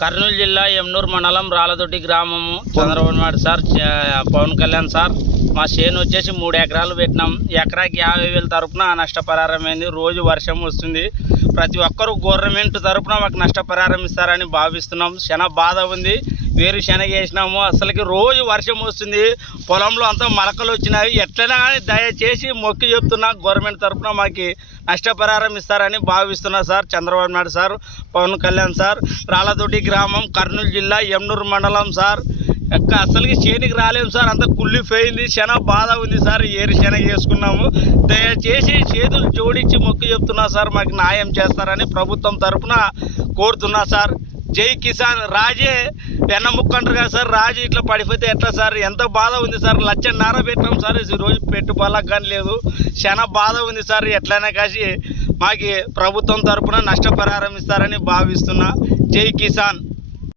కర్నూలు జిల్లా ఎమ్నూరు మండలం రాళ్ళదొడ్డి గ్రామము. చంద్రబాబు నాయుడు సార్ పవన్ కళ్యాణ్ సార్ మా చేను వచ్చేసి మూడు ఎకరాలు పెట్టినాం. ఎకరాకి యాభై వేల తరపున నష్టపరిహారం అయింది రోజు వర్షం వస్తుంది. ప్రతి ఒక్కరూ గవర్నమెంట్ తరపున మాకు నష్టపరిహారం ఇస్తారని భావిస్తున్నాం. చాలా బాధ ఉంది. వేరుశనగ వేసినాము. అసలుకి రోజు వర్షం వస్తుంది. పొలంలో అంతా మలకలు వచ్చినాయి. ఎట్లైనా కానీ దయచేసి మొక్కి చెప్తున్నా. గవర్నమెంట్ తరఫున మాకు నష్టపరిహారం ఇస్తారని భావిస్తున్నా sir. Chandrababu Naidu sir Pawan Kalyan sir Ralladoddi గ్రామం కర్నూలు జిల్లా ఎమ్నూరు మండలం సార్. ఎక్క అసలుకి చేనికి రాలేము సార్. అంత కుళ్ళిపోయింది చాలా బాధ ఉంది సార్. ఏరు శనగ వేసుకున్నాము. దయచేసి చేతులు జోడించి మొక్కు చెప్తున్నా సార్. మాకు న్యాయం చేస్తారని ప్రభుత్వం తరఫున కోరుతున్నా సార్. జై కిసాన్ రాజే. వెన్న ముక్క అంటారు కదా సార్ రాజు ఇట్లా పడిపోతే ఎట్లా సార్? ఎంత బాధ ఉంది సార్? లచ్చన్నర పెట్టాం సార్ రోజు పెట్టుబడులకు కానీ లేదు. చాలా బాధ ఉంది సార్ ఎట్లయినా కాసి మాకి ప్రభుత్వం తరఫున నష్టపరిహారం ఇస్తారని భావిస్తున్నా. జై కిసాన్.